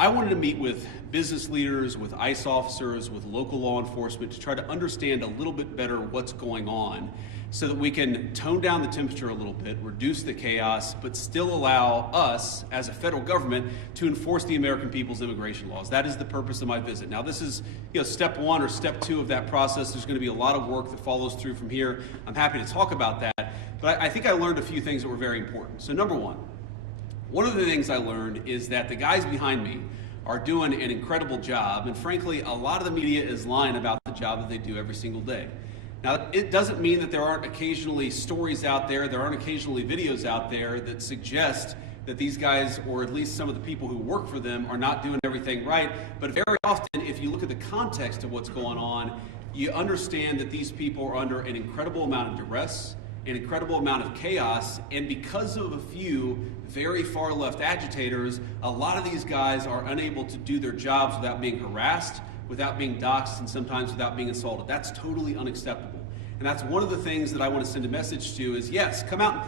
I wanted to meet with business leaders, with ICE officers, with local law enforcement to try to understand a little bit better what's going on so that we can tone down the temperature a little bit, reduce the chaos, but still allow us as a federal government to enforce the American people's immigration laws. That is the purpose of my visit. Now, this is step one or step two of that process. There's going to be a lot of work that follows through from here. I'm happy to talk about that, but I think I learned a few things that were very important. So number one of the things I learned is that the guys behind me are doing an incredible job, and frankly, a lot of the media is lying about the job that they do every single day. Now, it doesn't mean that there aren't occasionally stories out there, there aren't occasionally videos out there that suggest that these guys, or at least some of the people who work for them, are not doing everything right. But very often, if you look at the context of what's going on, you understand that these people are under an incredible amount of duress, an incredible amount of chaos, and because of a few very far left agitators, a lot of these guys are unable to do their jobs without being harassed, without being doxxed, and sometimes without being assaulted. That's totally unacceptable. And that's one of the things that I want to send a message to is, yes, come out and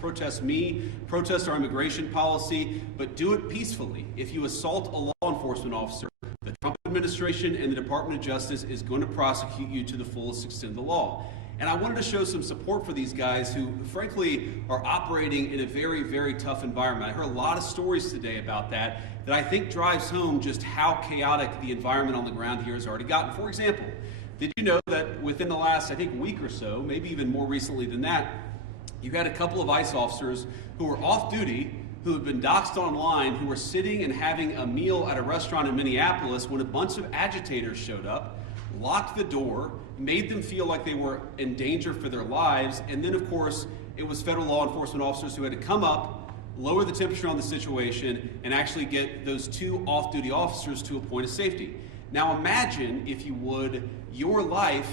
protest me, protest our immigration policy, but do it peacefully. If you assault a law enforcement officer, the Trump administration and the Department of Justice is going to prosecute you to the fullest extent of the law. And I wanted to show some support for these guys who, frankly, are operating in a very, very tough environment. I heard a lot of stories today about that I think drives home just how chaotic the environment on the ground here has already gotten. For example, did you know that within the last, I think, week or so, maybe even more recently than that, you had a couple of ICE officers who were off duty, who had been doxxed online, who were sitting and having a meal at a restaurant in Minneapolis when a bunch of agitators showed up, locked the door, made them feel like they were in danger for their lives, and then, of course, it was federal law enforcement officers who had to come up, lower the temperature on the situation, and actually get those two off-duty officers to a point of safety. Now imagine, if you would, your life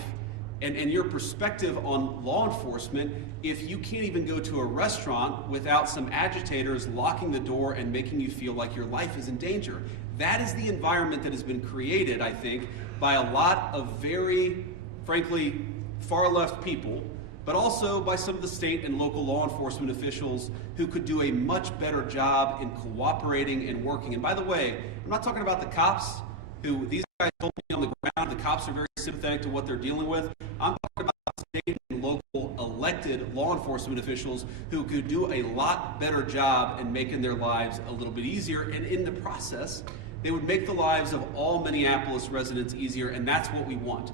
and your perspective on law enforcement if you can't even go to a restaurant without some agitators locking the door and making you feel like your life is in danger. That is the environment that has been created, I think, by a lot of very, frankly, far-left people, but also by some of the state and local law enforcement officials who could do a much better job in cooperating and working. And by the way, I'm not talking about the cops, who these guys told me on the ground, the cops are very sympathetic to what they're dealing with. I'm talking about state and local elected law enforcement officials who could do a lot better job in making their lives a little bit easier, and in the process, they would make the lives of all Minneapolis residents easier, and that's what we want.